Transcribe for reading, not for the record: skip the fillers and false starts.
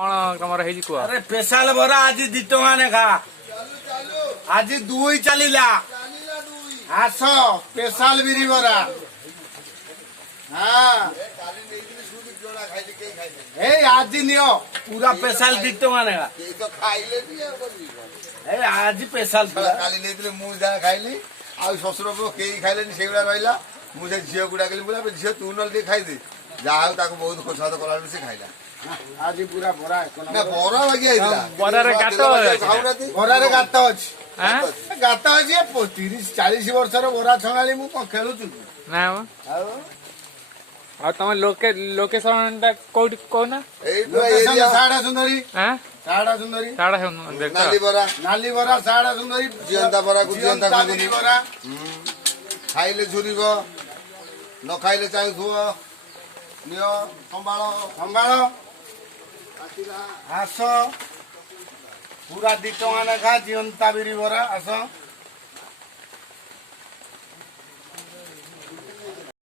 कौन तमर है कुआ अरे स्पेशल बरा आज 2 टका नेखा आज 2 चलिला आस स्पेशल बिरी बरा हाँ ए आज नियो पूरा स्पेशल 2 टका नेखा ए आज स्पेशल काली नहीं मु जहाँ खाइली आ शशुर पुओ कई खाइले से रहा मुझे झील को डाकिली बोला झील तू ना खाईदे जहाँ बहुत खोसाद कला से खाइला आज पूरा बरा ना बरा लगे बरा रे गात बरा रे गात अछि हां गात अछि 30-40 वर्षर बरा छंगाली मु खेलुछु ना आ तम लोकेशन टा कोड कोना साड़ा सुंदरी हां साड़ा सुंदरी साड़ा है देख नाली बरा साड़ा सुंदरी जियंता बरा गुजियंता बिरी बरा खाइले झुरीब न खाइले चाहे धुआ नियो संभाल संभाल आस पूरा 2 टका नेखा जियंता बिरी बरा आस